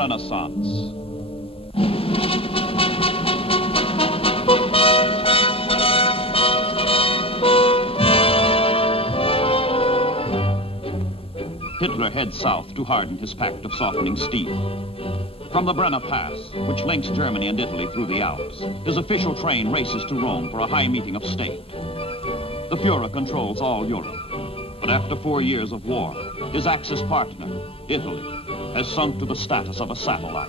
Renaissance. Hitler heads south to harden his pact of softening steel. From the Brenner Pass, which links Germany and Italy through the Alps, his official train races to Rome for a high meeting of state. The Fuhrer controls all Europe. But after 4 years of war, his Axis partner, Italy, has sunk to the status of a satellite.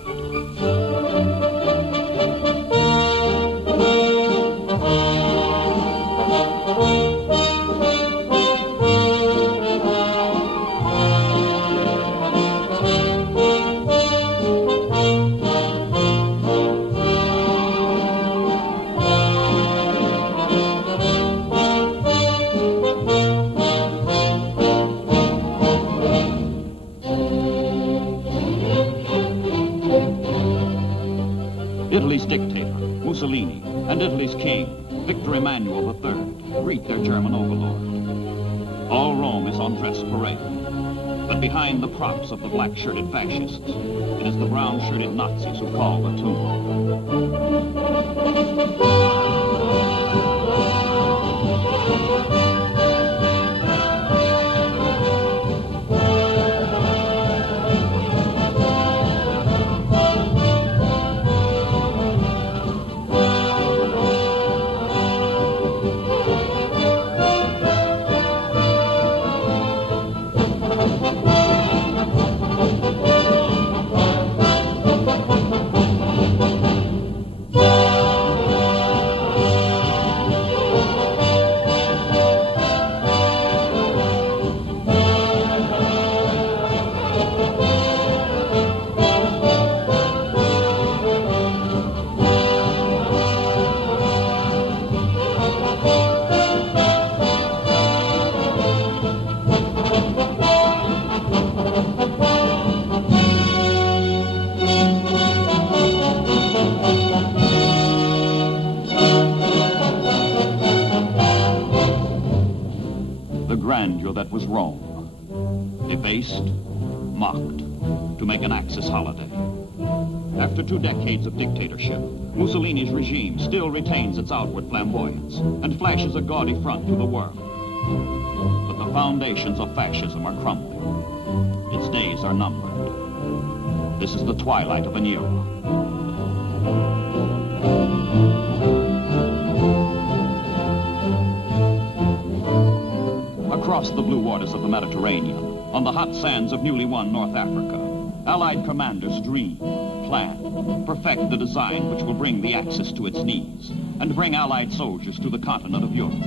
Italy's dictator, Mussolini, and Italy's king, Victor Emmanuel III, greet their German overlord. All Rome is on dress parade. But behind the props of the black-shirted fascists, it is the brown-shirted Nazis who call the tune. That was Rome, debased, mocked, to make an Axis holiday. After 2 decades of dictatorship, Mussolini's regime still retains its outward flamboyance and flashes a gaudy front to the world. But the foundations of fascism are crumbling. Its days are numbered. This is the twilight of an era. Across the blue waters of the Mediterranean, on the hot sands of newly won North Africa, Allied commanders dream, plan, perfect the design which will bring the Axis to its knees and bring Allied soldiers to the continent of Europe.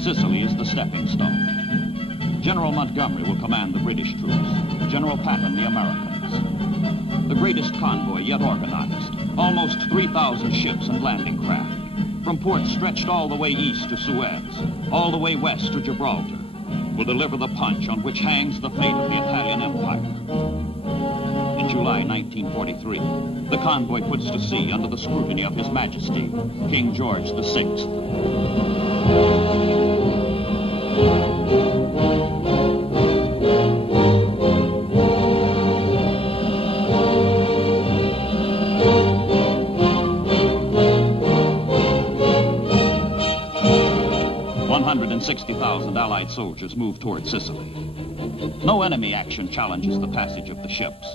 Sicily is the stepping stone. General Montgomery will command the British troops, General Patton the Americans. The greatest convoy yet organized, almost 3,000 ships and landing craft, from ports stretched all the way east to Suez, all the way west to Gibraltar, will deliver the punch on which hangs the fate of the Italian Empire. In July 1943, the convoy puts to sea under the scrutiny of His Majesty, King George VI. 160,000 Allied soldiers move toward Sicily. No enemy action challenges the passage of the ships,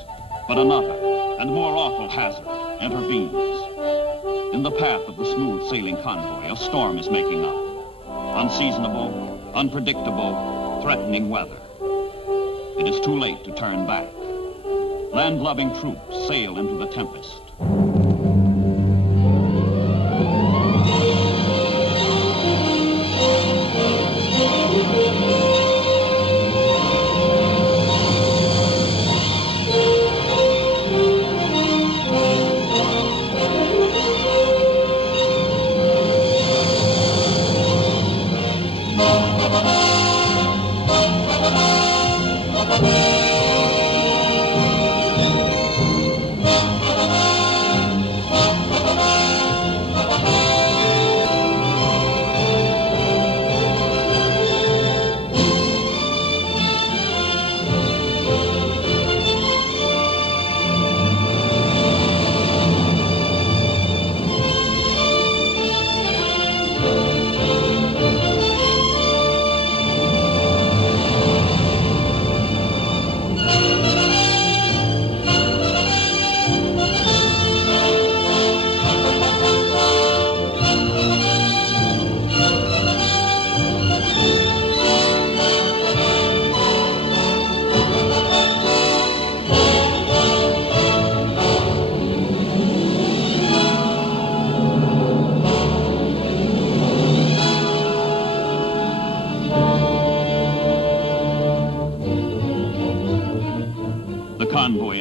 but another and more awful hazard intervenes. In the path of the smooth-sailing convoy, a storm is making up. Unseasonable, unpredictable, threatening weather. It is too late to turn back. Land-loving troops sail into the tempest.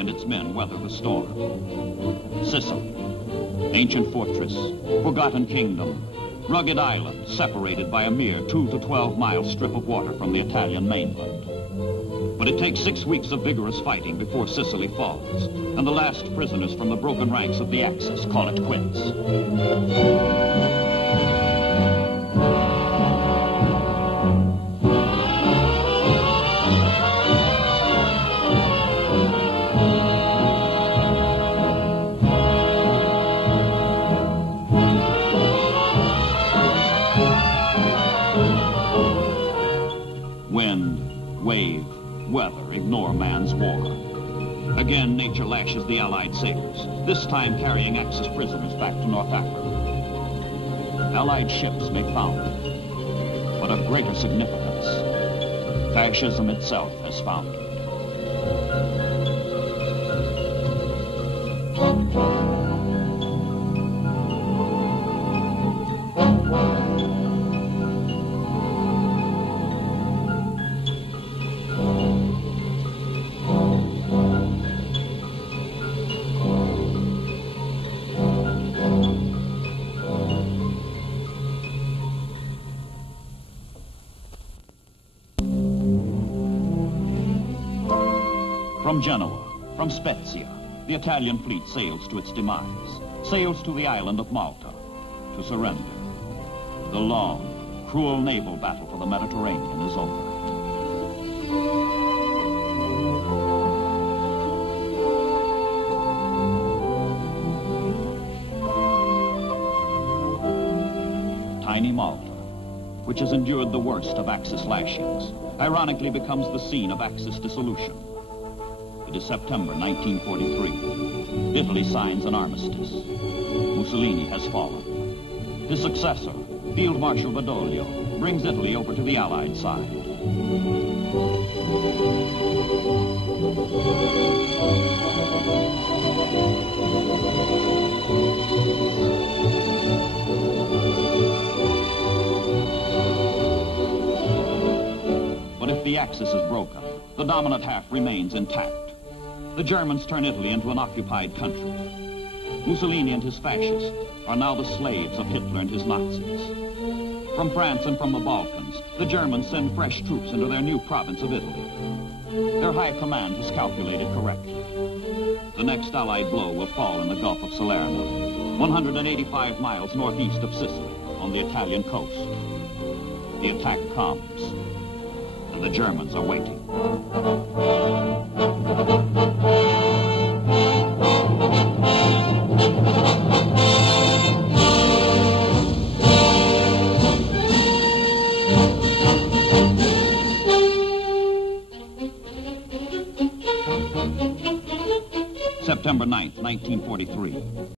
and its men weather the storm. Sicily, ancient fortress, forgotten kingdom, rugged island separated by a mere 2 to 12 mile strip of water from the Italian mainland. But it takes 6 weeks of vigorous fighting before Sicily falls, and the last prisoners from the broken ranks of the Axis call it quits. Wind, wave, weather ignore man's war. Again, nature lashes the Allied sailors, this time carrying Axis prisoners back to North Africa. Allied ships may founder, but of greater significance, fascism itself has foundered. From Genoa, from Spezia, the Italian fleet sails to its demise, sails to the island of Malta, to surrender. The long, cruel naval battle for the Mediterranean is over. Tiny Malta, which has endured the worst of Axis lashings, ironically becomes the scene of Axis dissolution. It is September 1943. Italy signs an armistice. Mussolini has fallen. His successor, Field Marshal Badoglio, brings Italy over to the Allied side. But if the Axis is broken, the dominant half remains intact. The Germans turn Italy into an occupied country. Mussolini and his fascists are now the slaves of Hitler and his Nazis. From France and from the Balkans, the Germans send fresh troops into their new province of Italy. Their high command has calculated correctly. The next Allied blow will fall in the Gulf of Salerno, 185 miles northeast of Sicily, on the Italian coast. The attack comes, and the Germans are waiting. September 9th, 1943.